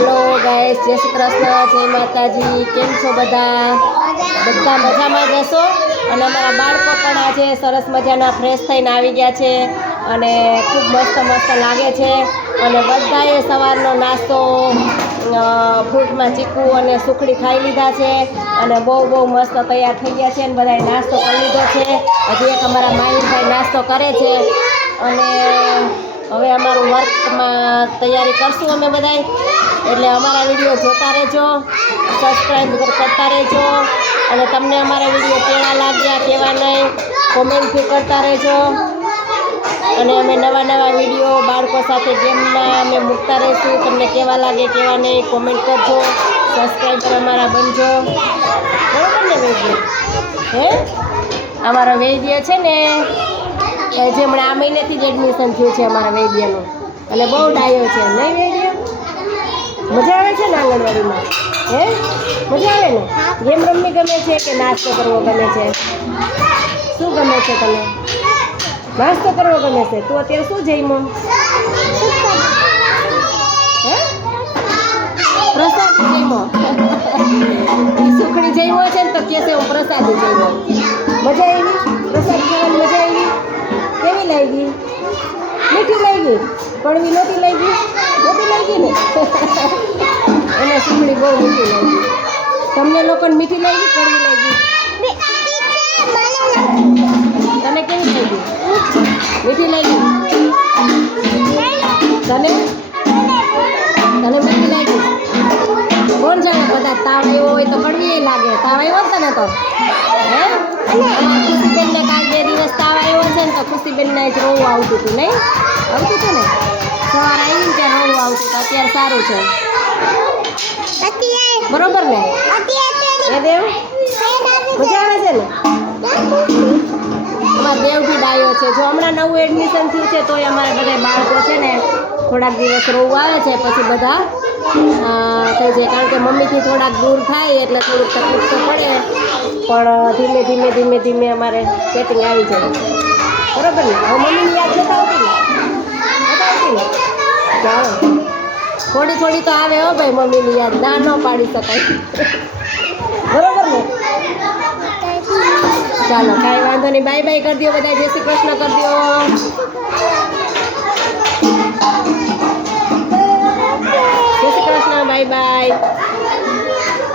હાલો guys જય શ્રી કૃષ્ણ, જય માતાજી, કેમ છો બધા? બધા મજામાં જ હશો? અને અમારા બાળકો પણ આજે સરસ મજાના ફ્રેશ થઈને આવી ગયા છે અને ખૂબ મસ્ત મસ્ત લાગે છે. અને બધાએ સવારનો નાસ્તો ફ્રૂટમાં ચીકુ અને સુખડી ખાઈ લીધા છે અને બહુ બહુ મસ્ત તૈયાર થઈ ગયા છે અને બધાએ નાસ્તો કરી લીધો છે. હજી એક અમારા માહિરભાઈ નાસ્તો કરે છે. અને હવે અમારું વર્કમાં તૈયારી કરશું અમે બધાય. એટલે અમારા વીડિયો જોતા રહેજો સબસ્ક્રાઈબ કરતા રહેજો, અને તમને અમારા વીડિયો કેવા લાગ્યા, કેવા નહીં કોમેન્ટ બી કરતા રહેજો. અને અમે નવા નવા વીડિયો બાળકો સાથે ગેમના અમે મૂકતા રહીશું. તમને કેવા લાગે, કેવા નહીં કોમેન્ટ કરજો. સબસ્ક્રાઈબર અમારા બનજો. બરાબર ને વૈદ્ય હે? અમારો વૈદ્ય છે ને એ જે હમણાં આ મહિનેથી જ એડમિશન થયું છે અમારા વૈદ્યનું. અને બહુ ડાયો છે. નહીં વૈદ્ય? મજા આવે છે ને આંગણવાડીમાં? હે? મજા આવે ને? ગેમ રમવી ગમે છે કે નાસ્તો કરવો ગમે છે? શું ગમે છે તને? નાસ્તો કરવો ગમે છે? તું અત્યારે શું જઈમો હે? પ્રસાદ જઈમો સુખડી જઈમો છે ને તો કે છે હું પ્રસાદ જઈમો મજા આવી? પ્રસાદ ખાવાની? મજા ગઈ મીઠી મીઠી લાગી. કડવી નહોતી લાગી. નહોતી લાગી ને? એને સુખડી બહુ મીઠી લાગી. તમને લોકોને મીઠી લાગી કડવી લાગી? તને કેવી લાગી? મીઠી લાગી? તને? તને મીઠી લાગી? કોણ જાણે બધા તાવ આવ્યો હોય તો કડવી લાગે. તાવ આવ્યો તને તો. હે? દિવસ તાવ આવ્યો છે ને તો ખુશીબેનને જ રોવું આવતું હતું નહીં? આવતું હતું ને? સવારે આવીને ત્યાં રોવું આવતું હતું અત્યારે સારું છે. બરોબર ને? એ દેવ? મજા આવે છે ને? અમારા દેવ બી ડાયો છે. જો હમણાં નવું એડમિશન થયું છે તોય અમારા બધા બાળકો છે ને થોડાક દિવસ રોવું આવે છે પછી બધા થઈ જાય. કારણ કે મમ્મીથી થોડાક દૂર થાય એટલે થોડુંક તકલીફ તો પડે. પણ ધીમે ધીમે ધીમે ધીમે અમારે સેટિંગ આવી જાય. બરાબર ને? હવે મમ્મીની યાદ જતા આવતી થોડી થોડી તો આવે હો ભાઈ મમ્મીની યાદ. ના, ન પાડી શકાય. બરાબર ને? ચાલો, કાંઈ વાંધો નહીં. બાય બાય કરી દો બધા જય શ્રી કૃષ્ણ કરી દો